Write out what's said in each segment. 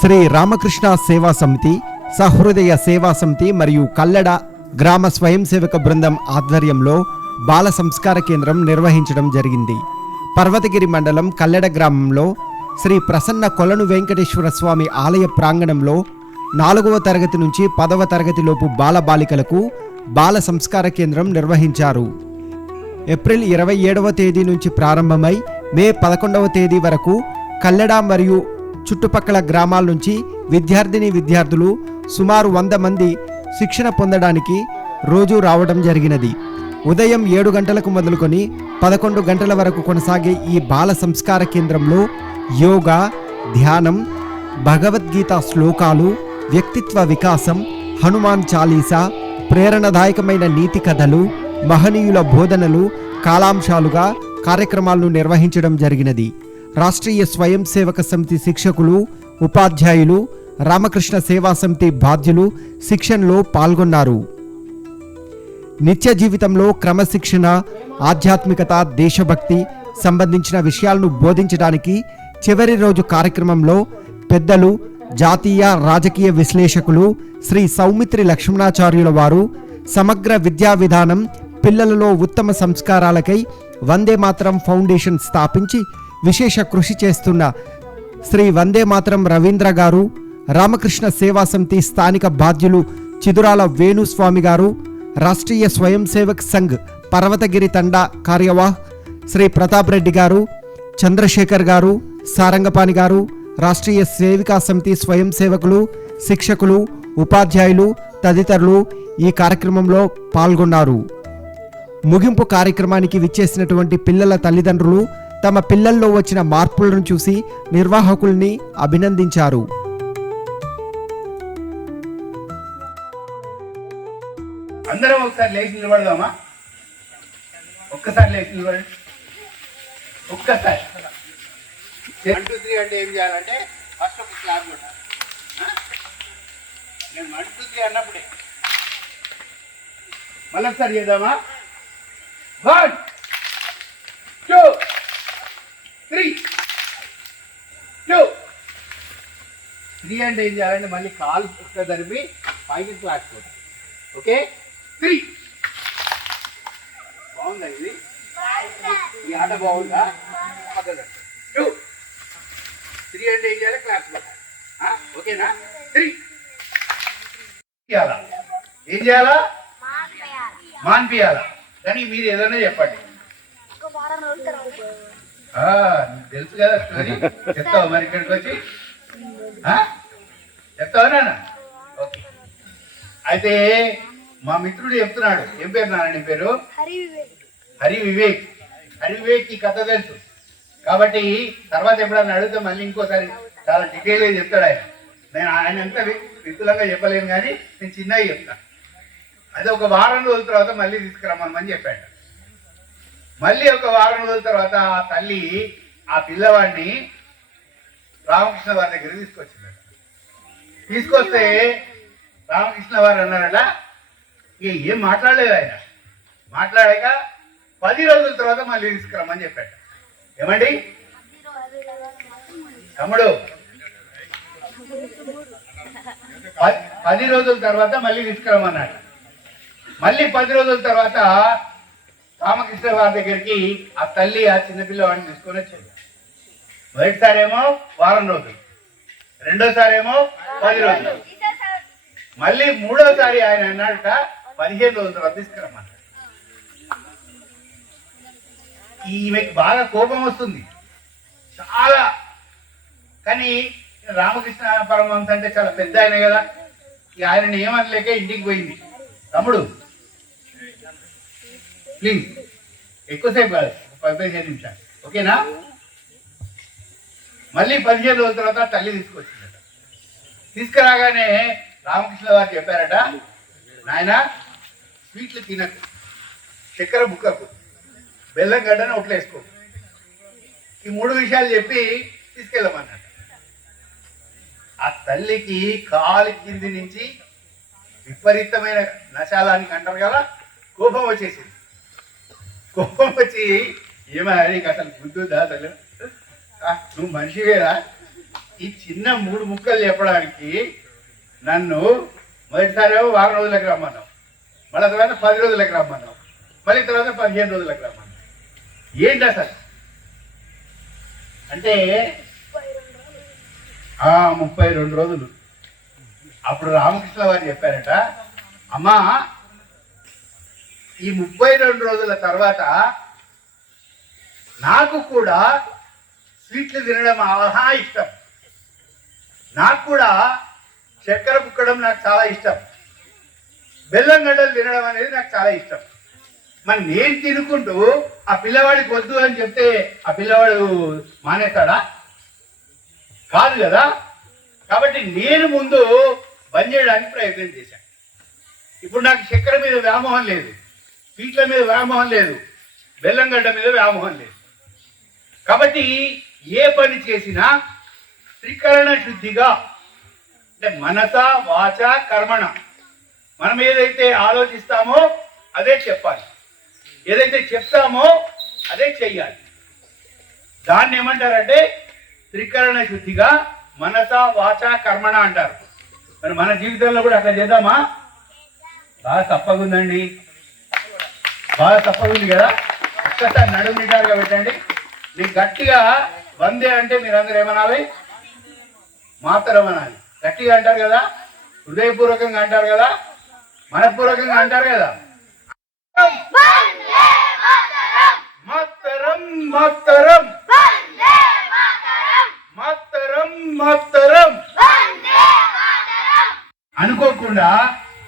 శ్రీ రామకృష్ణ సేవా సమితి సహృదయ సేవా సమితి మరియు కల్లడ గ్రామ స్వయం సేవక బృందం ఆధ్వర్యంలో బాల సంస్కార కేంద్రం నిర్వహించడం జరిగింది. పర్వతగిరి మండలం కల్లెడ గ్రామంలో శ్రీ ప్రసన్న కొలను వెంకటేశ్వర స్వామి ఆలయ ప్రాంగణంలో నాలుగవ తరగతి నుంచి పదవ తరగతిలోపు బాలబాలికలకు బాల సంస్కార కేంద్రం నిర్వహించారు. ఏప్రిల్ ఇరవై ఏడవ తేదీ నుంచి ప్రారంభమై మే పదకొండవ తేదీ వరకు కల్లెడ మరియు చుట్టుపక్కల గ్రామాల నుంచి విద్యార్థిని విద్యార్థులు సుమారు వంద మంది శిక్షణ పొందడానికి రోజు రావడం జరిగినది. ఉదయం ఏడు గంటలకు మొదలుకొని పదకొండు గంటల వరకు కొనసాగే ఈ బాల సంస్కార కేంద్రంలో యోగా ధ్యానం భగవద్గీత శ్లోకాలు వ్యక్తిత్వ వికాసం హనుమాన్ చాలీసా ప్రేరణదాయకమైన నీతి కథలు మహనీయుల బోధనలు కాలాంశాలుగా కార్యక్రమాలను నిర్వహించడం జరిగినది. రాష్ట్రీయ స్వయం సేవక సమితి శిక్షకులు ఉపాధ్యాయులు రామకృష్ణ సేవా సమితి బాధ్యులు శిక్షణలో పాల్గొన్నారు. నిత్య జీవితంలో క్రమశిక్షణ ఆధ్యాత్మికత దేశభక్తి సంబంధించిన విషయాలను బోధించడానికి చివరి రోజు కార్యక్రమంలో పెద్దలు జాతీయ రాజకీయ విశ్లేషకులు శ్రీ సౌమిత్రి లక్ష్మణాచార్యుల వారు సమగ్ర విద్యా విధానం పిల్లలలో ఉత్తమ సంస్కారాలకై వందే మాత్రం ఫౌండేషన్ స్థాపించి విశేష కృషి చేస్తున్న శ్రీ వందే మాత్రం రవీంద్ర గారు రామకృష్ణ సేవా సమితి స్థానిక బాధ్యులు చిదురాల వేణుస్వామి గారు రాష్ట్రీయ స్వయం సేవక్ సంఘ్ పర్వతగిరి తండా కార్యవాహ్ శ్రీ ప్రతాప్ రెడ్డి గారు చంద్రశేఖర్ గారు సారంగపాణి గారు రాష్ట్రీయ సేవికా సమితి స్వయం సేవకులు శిక్షకులు ఉపాధ్యాయులు తదితరులు ఈ కార్యక్రమంలో పాల్గొన్నారు. ముగింపు కార్యక్రమానికి విచ్చేసినటువంటి పిల్లల తల్లిదండ్రులు తమ పిల్లల్లో వచ్చిన మార్పులను చూసి నిర్వాహకుల్ని అభినందించారు. అందరం ఒకసారి లేచి నిలబడదామా? ఒక్కసారి లేచి నిలబడండి. ఒక్కసారి. వన్ టూ త్రీ అంటే ఏం చేయాలంటే ఫస్ట్ ఒక క్లాప్ కొట్టాలి. నేను వన్ టూ త్రీ అన్నప్పుడే. మళ్ళీ ఒకసారి చేద్దామా? One two three two three అంటే ఏం చేయాలంటే మళ్ళీ కాలు ఒక్క జరిపి పైకి క్లాస్ ఓకే? త్రీ. బాగుందా ఇది? ఈ ఆట బాగుందా? టూ. త్రీ అంటే ఏం చేయాలి? క్లాస్ ఓకేనా? త్రీ. చేయాలా ఏం చేయాలా? మాన్పియాలా. కానీ మీరు ఏదైనా చెప్పండి. తెలుసు కదా చెప్తావు మరి ఇక్కడికి వచ్చి? ఆ? చెప్తావా నాన్న? ఓకే. అయితే మా మిత్రుడు చెప్తున్నాడు. ఏం పేరు నాన్న నీ పేరు? హరి వివేక్. హరి వివేక్. ఈ కథ తెలుసు. కాబట్టి తర్వాత ఎప్పుడన్నా అడిగితే మళ్ళీ ఇంకోసారి చాలా డీటెయిల్గా చెప్తాడు ఆయన. నేను ఆయన ఎంత విపులంగా చెప్పలేను కానీ నేను చిన్నగా చెప్తాను అదే ఒక వారం రోజుల తర్వాత మళ్ళీ తీసుకురమ్మని చెప్పాడు. మళ్ళీ ఒక వారం రోజుల తర్వాత ఆ తల్లి ఆ పిల్లవాడిని రామకృష్ణ వారి దగ్గర తీసుకొచ్చిందట తీసుకొస్తే రామకృష్ణ వారు అన్నారట ఇక ఏం మాట్లాడలేదు ఆయన. మాట్లాడాక పది రోజుల తర్వాత మళ్ళీ తీసుకురమ్మని చెప్పాడు. ఏమండి? తమ్ముడు పది రోజుల తర్వాత మళ్ళీ తీసుకురమ్మన్నాడు. మళ్ళీ పది రోజుల తర్వాత రామకృష్ణ వారి దగ్గరికి ఆ తల్లి ఆ చిన్నపిల్లవాడిని తీసుకొని వచ్చింది మొదటిసారేమో వారం రోజులు. రెండోసారి ఏమో పది రోజులు మళ్ళీ మూడోసారి ఆయన అన్నాడట పదిహేను రోజుల తర్వాత తీసుకురమ్మన్నాడు ఈమెకి బాగా కోపం వస్తుంది. చాలా. కానీ రామకృష్ణ పరమహంస అంటే చాలా పెద్ద ఆయన కదా. ఇక ఆయనని ఏమనలేక ఇంటికి పోయింది. తమ్ముడు ప్లీజ్ ఎక్కువసేపు కాదు పదిహేను నిమిషాలు. ఓకేనా? మళ్ళీ పదిహేను రోజుల తర్వాత తల్లి తీసుకొచ్చిందట. తీసుకురాగానే రామకృష్ణ వారు చెప్పారట నాయన స్వీట్లు తినకు చక్కెర బుక్కకు బెల్లం గడ్డని ఒట్లు వేసుకో. ఈ మూడు విషయాలు చెప్పి తీసుకెళ్ళమన్నాడు. ఆ తల్లికి కాలి కింది నుంచి విపరీతమైన నశాలానికి అంటారు కదా కోపం వచ్చేసింది. కోపం వచ్చి ఏమని నీకు అసలు గుర్తుందా అసలు నువ్వు మనిషివేరా ఈ చిన్న మూడు ముక్కలు చెప్పడానికి నన్ను మొదటిసారి ఏమో వారం రోజులకు రమ్మన్నావు. మళ్ళీ తర్వాత పది రోజులకు రమ్మన్నావు. మళ్ళీ తర్వాత పదిహేను రోజులకు రమ్మన్నావు. ఏంటి అసలు? అంటే ఆ ముప్పై రెండు రోజులు. అప్పుడు రామకృష్ణ వారు చెప్పారట అమ్మా ఈ ముప్పై రెండు రోజుల తర్వాత నాకు కూడా స్వీట్లు తినడం ఆహా ఇష్టం. నాకు కూడా చక్కెర కుక్కడం నాకు చాలా ఇష్టం. బెల్లం గడ్డలు తినడం అనేది నాకు చాలా ఇష్టం. మరి నేను తినుకుంటూ ఆ పిల్లవాడికి వద్దు అని చెప్తే ఆ పిల్లవాడు మానేస్తాడా? కాదు కదా. కాబట్టి నేను ముందు బంద్ చేయడానికి ప్రయత్నం చేశాను. ఇప్పుడు నాకు చక్కెర మీద వ్యామోహం లేదు. స్వీట్ల మీద వ్యామోహం లేదు. బెల్లం గడ్డ మీద వ్యామోహం లేదు. కాబట్టి ఏ పని చేసినా త్రికరణ శుద్ధిగా అంటే మనస వాచ కర్మణ. మనం ఏదైతే ఆలోచిస్తామో అదే చెప్పాలి. ఏదైతే చెప్తామో అదే చెయ్యాలి. దాన్ని ఏమంటారంటే త్రికరణ శుద్ధిగా మనస వాచ కర్మణ అంటారు. మరి మన జీవితంలో కూడా అట్లా చేద్దామా? బాగా తప్పగుందండి బాగా తప్పగుంది కదా? ఒక్కసారి నడుము నిటారుగా పెట్టండి. నేను గట్టిగా వందే అంటే మీరందరూ ఏమనాలి? మాతరం అనాలి గట్టిగా అంటారు కదా? హృదయపూర్వకంగా అంటారు కదా? మనపూర్వకంగా అంటారు కదా? మాతరం. మాతరం మాతరం. మాతరం. అనుకోకుండా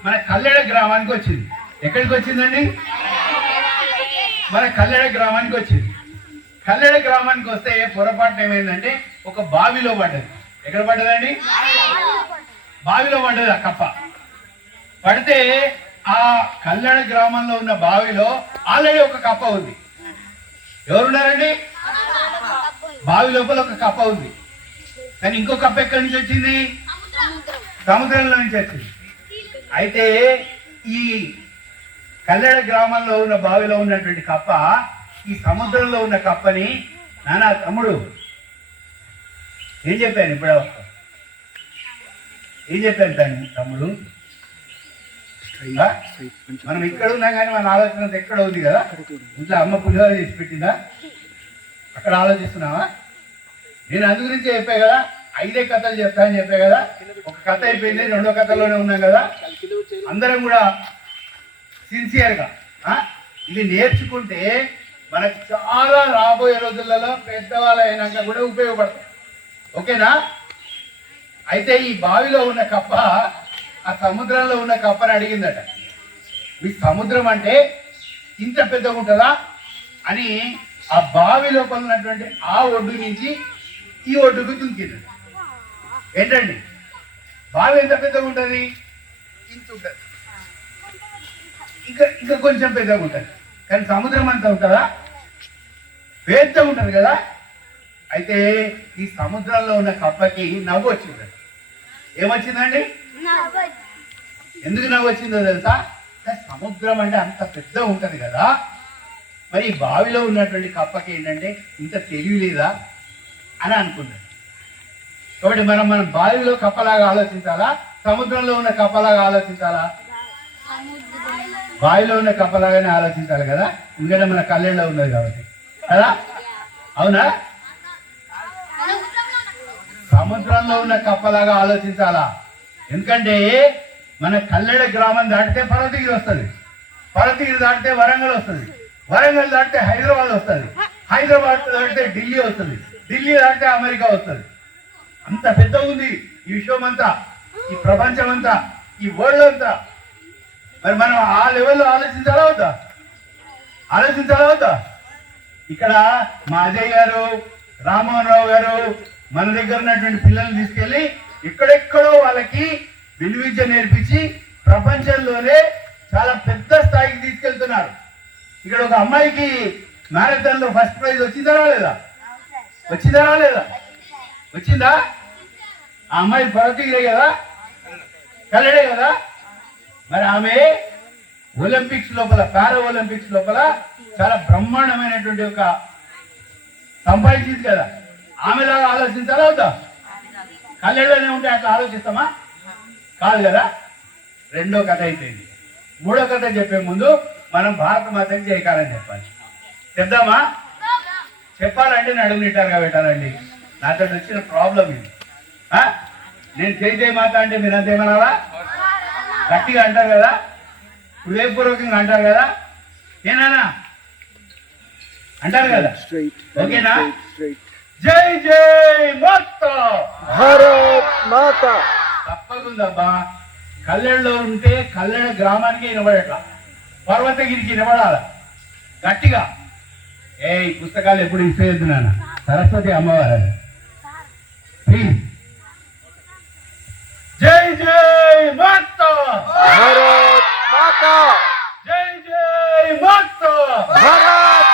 మన కల్లెడ గ్రామానికి వచ్చింది. ఎక్కడికి వచ్చిందండి? మన కల్లెడ గ్రామానికి వచ్చింది. కల్లెడ గ్రామానికి వస్తే పొరపాటున ఏమైందంటే ఒక బావిలో పడ్డది. ఎక్కడ పడ్డదండి? బావిలో పడ్డది ఆ కప్ప. పడితే ఆ కల్లెడ గ్రామంలో ఉన్న బావిలో ఆల్రెడీ ఒక కప్ప ఉంది. ఎవరున్నారండి? బావి లోపల ఒక కప్ప ఉంది. కానీ ఇంకో కప్ప ఎక్కడి నుంచి వచ్చింది? సముద్రంలో నుంచి వచ్చింది. అయితే ఈ కల్లెడ గ్రామంలో ఉన్న బావిలో ఉన్నటువంటి కప్ప ఈ సముద్రంలో ఉన్న కప్పని నానా తమ్ముడు ఏం చెప్పాను ఇప్పుడు ఏం చెప్పాను తను తమ్ముడు? మనం ఇక్కడ ఉన్నాం కానీ మన ఆలోచన ఎక్కడ ఉంది కదా? ఇంట్లో అమ్మ పులిహోర చేసి పెట్టిందా? అక్కడ ఆలోచిస్తున్నావా? నేను అందు గురించి చెప్పా కదా ఐదే కథలు చెప్తా అని చెప్పా కదా ఒక కథ అయిపోయింది రెండో కథలోనే ఉన్నాం కదా. అందరం కూడా సిన్సియర్గా ఇది నేర్చుకుంటే మనకు చాలా రాబోయే రోజులలో పెద్దవాళ్ళు అయినాక కూడా ఉపయోగపడతాయి. ఓకేనా? అయితే ఈ బావిలో ఉన్న కప్ప ఆ సముద్రంలో ఉన్న కప్పని అడిగిందట. మీ సముద్రం అంటే ఇంత పెద్దగా ఉంటుందా అని ఆ బావి లోపల ఉన్నటువంటి ఆ ఒడ్డు నుంచి ఈ ఒడ్డుకు దుంకింది. ఏంటండి? బావి ఎంత పెద్దగా ఉంటుంది? ఇంత ఉంటుంది. ఇంకా ఇంకా కొంచెం పెద్దగా ఉంటుంది. కానీ సముద్రం అంతా ఉంటుందా? పెద్దగా ఉంటుంది కదా? అయితే ఈ సముద్రంలో ఉన్న కప్పకి నవ్వు వచ్చింది. ఏమొచ్చిందండి? ఎందుకు నవ్వు వచ్చిందో తెలుసా? సముద్రం అంటే అంత పెద్ద ఉంటుంది కదా. మరి ఈ బావిలో ఉన్నటువంటి కప్పకి ఏంటంటే ఇంత తెలివి లేదా అని అనుకున్నాడు కాబట్టి మనం మనం బావిలో కప్పలాగా ఆలోచించాలా? సముద్రంలో ఉన్న కప్పలాగా ఆలోచించాలా? బావిలో ఉన్న కప్పలాగానే ఆలోచించాలి కదా? ఎందుకంటే మన కళ్ళెంలో ఉన్నది కాబట్టి. కదా? అవునా? సముద్రంలో ఉన్న కప్పలాగా ఆలోచించాలా? ఎందుకంటే మన కల్లెడ గ్రామం దాటితే పర్వతగిరి వస్తుంది. పర్వతగిరి దాటితే వరంగల్ వస్తుంది. వరంగల్ దాటితే హైదరాబాద్ వస్తుంది. హైదరాబాద్ దాటితే ఢిల్లీ వస్తుంది. ఢిల్లీ దాటితే అమెరికా వస్తుంది. అంత పెద్ద ఉంది ఈ విశ్వం అంతా ఈ ప్రపంచం అంతా ఈ వరల్డ్ అంతా. మరి మనం ఆ లెవెల్లో ఆలోచించాలా వద్దా? ఆలోచించాలా వద్దా? ఇక్కడ మా అజయ్ గారు రామోహన్ గారు మన దగ్గర ఉన్నటువంటి పిల్లల్ని తీసుకెళ్ళి ఎక్కడెక్కడో వాళ్ళకి విలువిద్య నేర్పించి ప్రపంచంలోనే చాలా పెద్ద స్థాయికి తీసుకెళ్తున్నారు. ఇక్కడ ఒక అమ్మాయికి మ్యారథాన్లో ఫస్ట్ ప్రైజ్ వచ్చిందా లేదా వచ్చిందా లేదా వచ్చిందా? ఆ అమ్మాయి పొరతీరే కదా? కలడే కదా? మరి ఆమె ఒలింపిక్స్ లోపల పారా ఒలింపిక్స్ లోపల చాలా బ్రహ్మాండమైనటువంటి ఒక సంపాదించింది కదా. ఆమెలాగా ఆలోచించాలా అవుతా కళ్ళెళ్ళనే ఉంటే అట్లా ఆలోచిస్తామా? కాదు కదా. రెండో కథ అయిపోయింది. మూడో కథ చెప్పే ముందు మనం భారత మాతకి జయకారం చెప్పాలి. చెప్దామా? చెప్పాలంటే నడుము నిటారుగా పెట్టాలండి. నాతో వచ్చిన ప్రాబ్లం ఇది. నేను జై జయ మాత అంటే మీరు అంతేమనాలా గట్టిగా అంటారు కదా. హృదయపూర్వకంగా అంటారు కదా. ఏనానా? అంటారు కదా? ఓకేనా? జై జై మాత! భారత్ మాత! తప్పకుందబ్బా. కల్లెడలో ఉంటే కల్లెడ గ్రామానికి వినబడట్లా. పర్వతగిరికి వినబడాల. గట్టిగా. ఏ ఈ పుస్తకాలు ఎప్పుడు ఇచ్చేయద్దు నాన్న. సరస్వతి అమ్మవారు అది. ప్లీజ్. జై జై మాత! భారత్ మాత! జై జై మాత! భారత్ మాత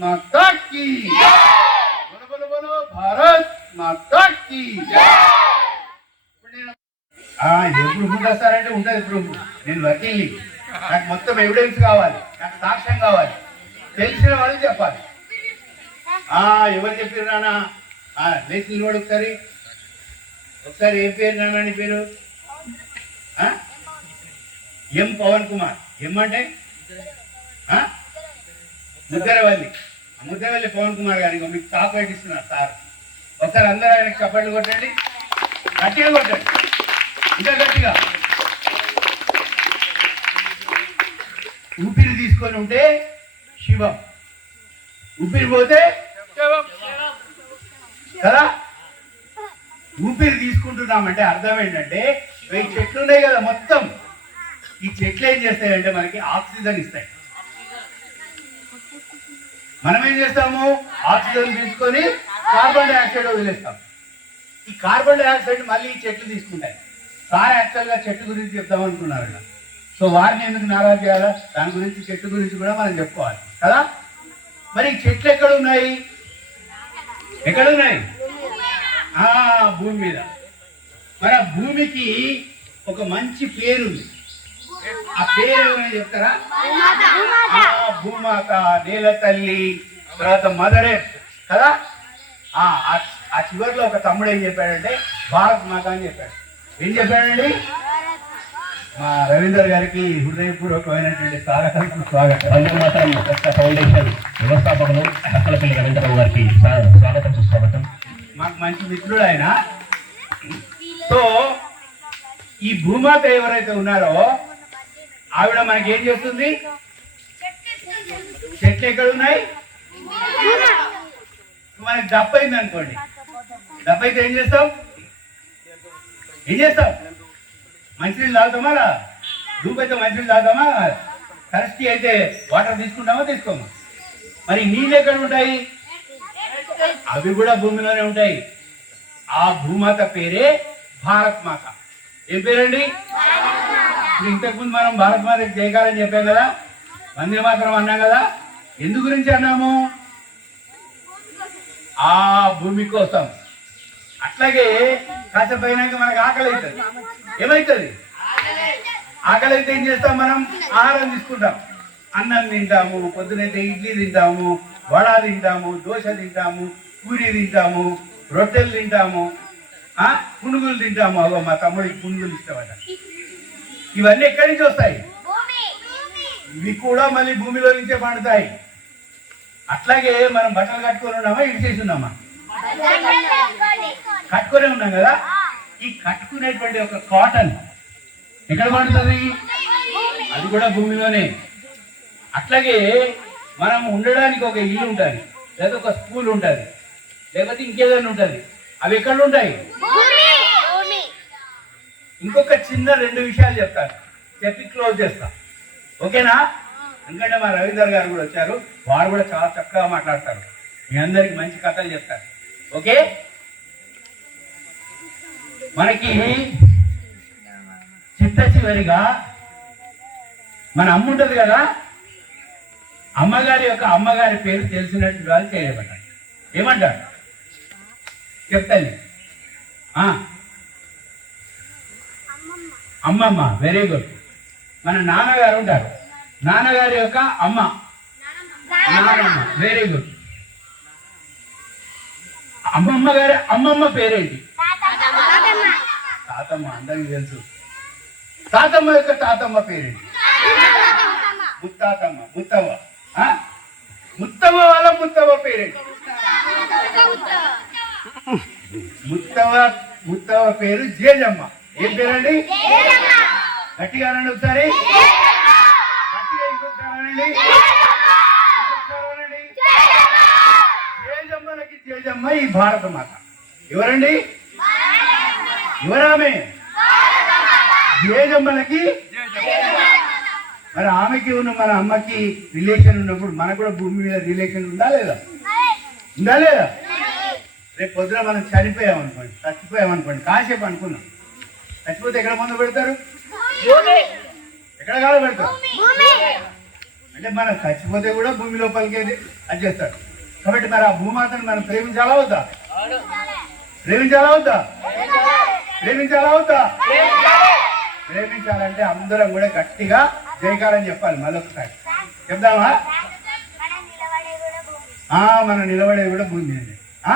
माता की बोलो बोलो बोलो भारत माता की ఇప్పుడు నేను- ఆ, ఇది ఎప్పుడు ముందు వస్తారంటే ఉంటుంది ఇప్పుడు నేను వకీల్ని నాకు మొత్తం ఎవిడెన్స్ కావాలి నాకు సాక్ష్యం కావాలి తెలిసిన వాళ్ళు చెప్పాలి ఆ ఎవరు చెప్పారు నాన్న ఆ, లేచి నిలబడి ఒకసారి ఒకసారి ఏం పేరు నాన్న నీ పేరు ఆ? ఎం పవన్ కుమార్ ఎం అంటే ఆ? ముద్దరవల్లి వెళ్ళి పవన్ కుమార్ గారికి మీకు చాక్లెట్ ఇస్తున్నారు సార్. ఒకసారి అందరూ ఆయనకి చప్పట్లు కొట్టండి. గట్టిగా కొట్టండి. ఇంకా గట్టిగా. ఊపిరి తీసుకొని ఉంటే శివం. ఊపిరి పోతే కదా? ఊపిరి తీసుకుంటున్నామంటే అర్థం ఏంటంటే ఈ చెట్లు ఉన్నాయి కదా మొత్తం. ఈ చెట్లు ఏం చేస్తాయంటే మనకి ఆక్సిజన్ ఇస్తాయి. మనం ఏం చేస్తాము? ఆక్సిజన్ తీసుకొని కార్బన్ డైఆక్సైడ్ వదిలేస్తాం. ఈ కార్బన్ డైఆక్సైడ్ మళ్ళీ ఈ చెట్లు తీసుకుంటాయి. సార్ యాక్చువల్గా చెట్టు గురించి చెప్దాం అనుకున్నారు కదా సో వారిని ఎందుకు నారా చేయాలా? దాని గురించి చెట్టు గురించి కూడా మనం చెప్పుకోవాలి. కదా? మరి చెట్లు ఎక్కడ ఉన్నాయి ఎక్కడ ఉన్నాయి భూమి మీద. మరి ఆ భూమికి ఒక మంచి పేరు ఉంది ఆ పేరు ఎవరైనా చెప్తారా? ఆ భూమాత నేల తల్లి తర్వాత మదరే కదా? ఆ చివరిలో ఒక తమ్ముడు ఏం చెప్పాడంటే భారత్ మాత అని చెప్పాడు. ఏం చెప్పాడండి? మా రవీందర్ గారికి హృదయపూర్వకమైనటువంటి స్వాగతం. స్వాగతం ఫౌండేషన్ వ్యవస్థాపకులు అక్కలపల్లి రవీంద్రరావు గారికి స్వా- స్వాగతం సుస్వాగతం. మాకు మంచి మిత్రుడు ఆయన. సో ఈ భూమాత ఎవరైతే ఉన్నారో ఆవిడ మనకి ఏం చేస్తుంది? చెట్లు ఎక్కడ ఉన్నాయి మనకి దప్ప అయింది అనుకోండి. దప్ప అయితే ఏం చేస్తాం? ఏం చేస్తాం? మంచినీళ్ళు తాగుతామా? రా? ధూప్ అయితే మంచినీళ్ళు తాగుతామా? కరెస్టీ అయితే వాటర్ తీసుకుంటామా తీసుకోమా? మరి నీళ్ళు ఎక్కడ ఉంటాయి? అవి కూడా భూమిలోనే ఉంటాయి. ఆ భూమాత పేరే భారత్ మాత. ఏం పేరండి? ఇంతకుముందు మనం భారత్ మాతకి జయకాలని చెప్పాం కదా వందే మాత్రం అన్నాం కదా. ఎందు గురించి అన్నాము? ఆ భూమి కోసం. అట్లాగే కాసేపు పోయినాక మనకు ఆకలి అవుతుంది. ఏమవుతుంది ఆకలి అయితే ఏం చేస్తాం మనం? ఆహారం తీసుకుంటాం. అన్నం తింటాము పొద్దునైతే ఇడ్లీ తింటాము వడ తింటాము దోశ తింటాము పూరి తింటాము రొట్టెలు తింటాము ఆ పునుగులు తింటాము. అగో మా తమ్ముడికి పునుగులు ఇష్టమట. ఇవన్నీ ఎక్కడి నుంచి వస్తాయి? ఇవి కూడా మళ్ళీ భూమిలో నుంచే పండుతాయి. అట్లాగే మనం బట్టలు కట్టుకొని ఉన్నామా ఇడిచేసి ఉన్నామా? కట్టుకునే ఉన్నాం కదా? ఈ కట్టుకునేటువంటి ఒక కాటన్ ఎక్కడ పండుతుంది? అది కూడా భూమిలోనే. అట్లాగే మనం ఉండడానికి ఒక ఇల్లు ఉంటుంది లేదా ఒక స్కూల్ ఉంటుంది లేకపోతే ఇంకేదైనా ఉంటుంది. అవి ఎక్కడ ఉంటాయి? ఇంకొక చిన్న రెండు విషయాలు చెప్తాను చెప్పి క్లోజ్ చేస్తా. ఓకేనా? ఎందుకంటే మా రవీందర్ గారు కూడా వచ్చారు. వారు కూడా చాలా చక్కగా మాట్లాడతారు. మీ అందరికి మంచి కథలు చెప్తారు. ఓకే? మనకి చిత్త చివరిగా మన అమ్మ ఉంటుంది కదా? అమ్మగారి యొక్క అమ్మగారి పేరు తెలిసినట్టు వాళ్ళు చేయబడ్డారు. ఏమంటారు? చెప్తాను. ఆ. అమ్మమ్మ వెరీ గుడ్ మన నాన్నగారు ఉంటారు. నాన్నగారి యొక్క అమ్మ. నానమ్మ. వెరీ గుడ్ అమ్మమ్మ గారి అమ్మమ్మ పేరేంటి? తాతమ్మ. అందరికి తెలుసు. తాతమ్మ యొక్క తాతమ్మ పేరేంటి? ముత్తాతమ్మ. ముత్తవ్వ. ఆ? ముత్తవ్వ వాళ్ళ ముత్తవ్వ పేరేంటి? ముత్తవ్వ ముత్తవ్వ పేరు జేజమ్మ. ఏం పేరండి? గట్టిగా అనండి ఒకసారి. గట్టిగా ఇంకొకసారి అనండి ఇంకొకసారి అనండి జేజమ్మలకి జేజమ్మ ఈ భారత మాత. ఎవరండి? ఎవరామె? జేజమ్మలకి మరి ఆమెకి ఉన్న మన అమ్మకి రిలేషన్ ఉన్నప్పుడు మనకు కూడా భూమి మీద రిలేషన్ ఉందా లేదా? ఉందా లేదా? రేపు పొద్దున మనం చనిపోయాం అనుకోండి చచ్చిపోయాం అనుకోండి కాసేపు అనుకున్నాం చచ్చిపోతే ఎక్కడ ముందు పెడతారు? ఎక్కడ కాదు పెడతారు? అంటే మనం చచ్చిపోతే కూడా భూమి లోపలికి అది చేస్తాడు కాబట్టి మరి ఆ భూమాతను మనం ప్రేమించాలా వద్దా? ప్రేమించాలా వద్దా? ప్రేమించాలా. వద్దా? ప్రేమించాలంటే అందరం కూడా గట్టిగా జయకాలని చెప్పాలి మళ్ళొకసారి చెప్దామా? ఆ మనం నిలబడేది కూడా భూమి. ఆ?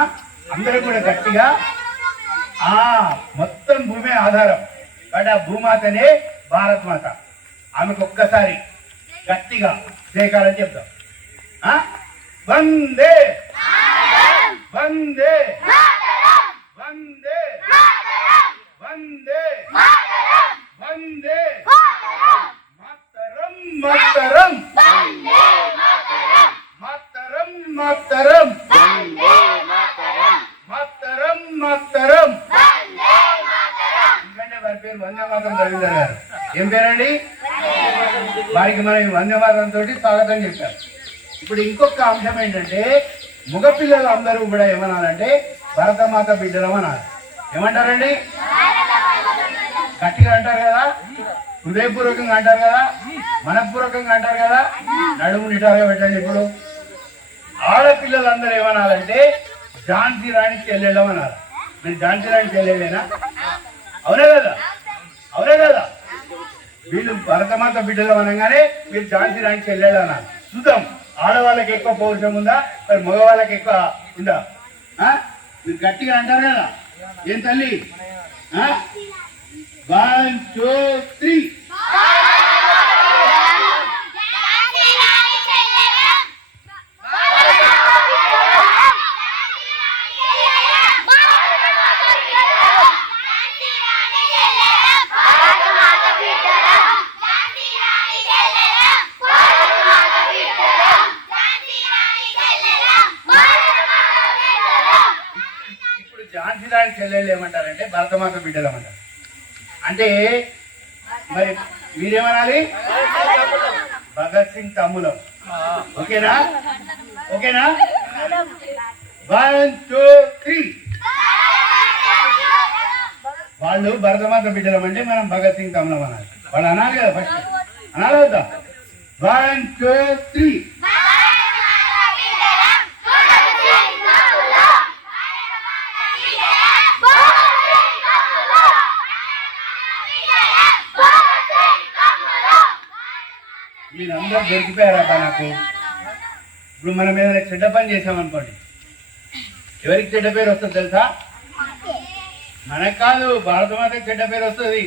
అందరం కూడా గట్టిగా ఆ మొత్తం భూమి ఆధారం. కాబట్టి ఆ భూమాతనే భారత్ మాత ఆమెకు ఒక్కసారి గట్టిగా జయకాలని చెప్దాం. ఆ? వందే! వందే! వందే! వందే! వందే! మాతరం మాతరం! మాతరం మాతరం మాతరం ఎందుకంటే వారి పేరు వందే మాతరం రవీంద్ర గారు. ఏం పేరండి? వారికి మనం ఈ తోటి స్వాగతం చెప్పారు ఇప్పుడు ఇంకొక అంశం ఏంటంటే మగపిల్లలు అందరూ కూడా ఏమనాలంటే భరతమాత బిడ్డలం అనాలి. ఏమంటారండి? గట్టిగా అంటారు కదా? హృదయపూర్వకంగా అంటారు కదా? మనపూర్వకంగా అంటారు కదా? నడుము నిటారుగా పెట్టండి ఇప్పుడు. ఆడపిల్లలందరూ ఏమనాలంటే ఝాన్సీ రాణి చెల్లెళ్ళం అన్నారు మీరు ఝాన్సీ రాణి చెల్లెళ్ళేనా అవునా కదా? అవునా కదా? వీళ్ళు భరతమాత బిడ్డలు అనగానే మీరు ఝాన్సీ రాణికి చెల్లెళ్ళు అన్నారు. చూద్దాం ఆడవాళ్ళకి ఎక్కువ పౌరుషం ఉందా? మరి మగవాళ్ళకి ఎక్కువ ఉందా? ఆ? మీరు గట్టిగా అంటారు కదా. ఏం తల్లి? One two three. ఝాన్సీ చెల్లెళ్ళు ఏమంటారంటే భరతమాత బిడ్డలు అంటారు అంటే మరి మీరేమనాలి? భగత్ సింగ్ తమ్ములం. ఓకేనా? ఓకేనా? One two three. వాళ్ళు భరతమాత బిడ్డలం అంటే మనం భగత్ సింగ్ తమ్ములం అనాలి. వాళ్ళు అనాలి కదా ఫస్ట్ అనాలి వద్దా వన్ టూ త్రీ. మీరందరూ దొరికిపోయారబ్బా నాకు? ఇప్పుడు మనం ఏదైనా చెడ్డ పని చేసామనుకోండి ఎవరికి చెడ్డ పేరు వస్తుంది తెలుసా? మనకు కాదు భారతమాతకి చెడ్డ పేరు వస్తుంది.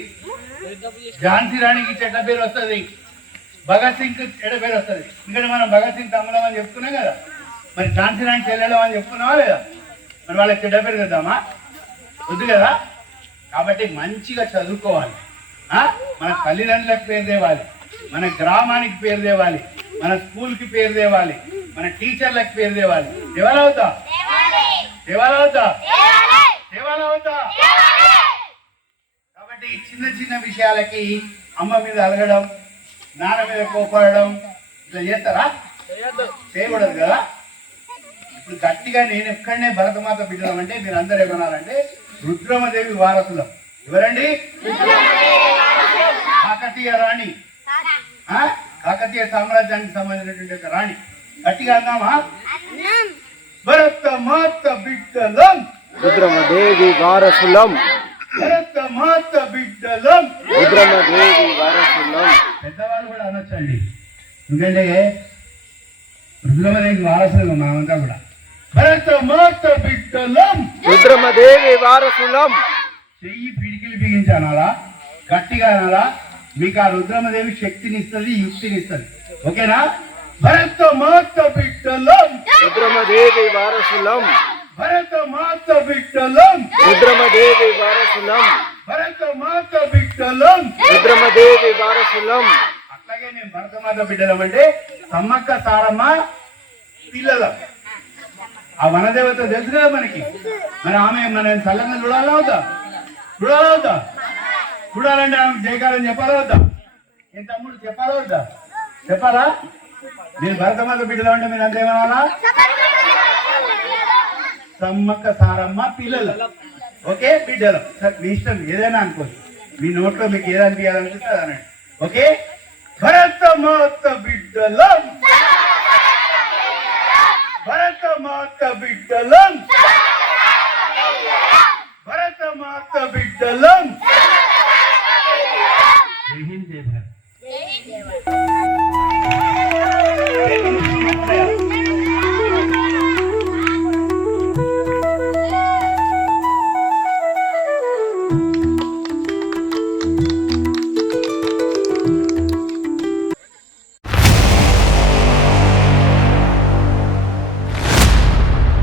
ఝాన్సీ రాణికి చెడ్డ పేరు వస్తుంది. భగత్ సింగ్ చెడ్డ పేరు వస్తుంది. ఎందుకంటే మనం భగత్ సింగ్ తమ్ములం అని చెప్పుకున్నాం కదా. మరి ఝాన్సీ రాణి చెల్లెలం అని చెప్పుకున్నావా లేదా? మరి వాళ్ళకి చెడ్డ పేరు తెద్దామా? వద్దు కదా. కాబట్టి మంచిగా చదువుకోవాలి. మన తల్లిదండ్రులకు పేరు తేవాలి. మన గ్రామానికి పేరు తేవాలి మన స్కూల్కి పేరు తేవాలి మన టీచర్లకు పేరు తేవాలి. దేవాలవుతా దేవాలవుతా దేవాలవుతా కాబట్టి చిన్న చిన్న విషయాలకి అమ్మ మీద అలగడం నాన్న మీద కోపడడం ఇట్లా చేస్తారా? చేయకూడదు కదా? ఇప్పుడు గట్టిగా నేను ఎక్కడనే భరతమాత బిడ్డలం అంటే మీరు అందరు ఏమన్నారంటే రుద్రమదేవి వారసులం. ఎవరండి? కాకతీయ రాణి? కాకతీయ సామ్రాజ్యానికి సంబంధించినటువంటి ఒక రాణి. గట్టిగా అందామా భరత మాత బిడ్డలం రుద్రమదేవి వారసులం. భరత మాత బిడ్డలం రుద్రమదేవి వారసులం. పెద్దవాళ్ళు కూడా అనొచ్చండి. ఎందుకంటే రుద్రమదేవికి వారసులు మనమంతా కూడా. భరత మాత బిడ్డలం రుద్రమదేవి వారసులం. చెయ్యి పిడికిలి బిగించి అనాలా గట్టిగా అనాలా? మీకు ఆ రుద్రమదేవి శక్తిని ఇస్తుంది యుక్తిని ఇస్తుంది ఓకేనా? భరత మాత బిడ్డలం. రుద్రమదేవి వారసులం. భరత మాత బిడ్డలం. రుద్రమదేవి వారసులం. భరత మాత బిడ్డలం. రుద్రమదేవి వారసులం. అట్లాగే నేను భరతమాత బిడ్డలం అంటే సమ్మక్క సారమ్మ పిల్లలం. ఆ వనదేవత తెలుసు కదా మనకి? మరి ఆమె మన చల్లంగా చూడాలా అవుతా? చూడాలా అవుతా? చూడాలంటే ఆమె జయకాలని చెప్పాలా వద్దా? నేను తమ్ముడు చెప్పాలా వద్దా? చెప్పాలా? మీరు భరతమాత బిడ్డలు అంటే మీరు అంతేమనాలా సమ్మక్క సారమ్మ పిల్లలు. ఓకే బిడ్డలు. మీ ఇష్టం ఏదైనా అనుకోండి. మీ నోట్లో మీకు ఏది అనిపించాలనిపిస్తే అనండి. ఓకే? భరత మాత బిడ్డల. భరత మాత బిడ్డల బిడ్డలం. భరతమాత బిడ్డలం. aleyhindir.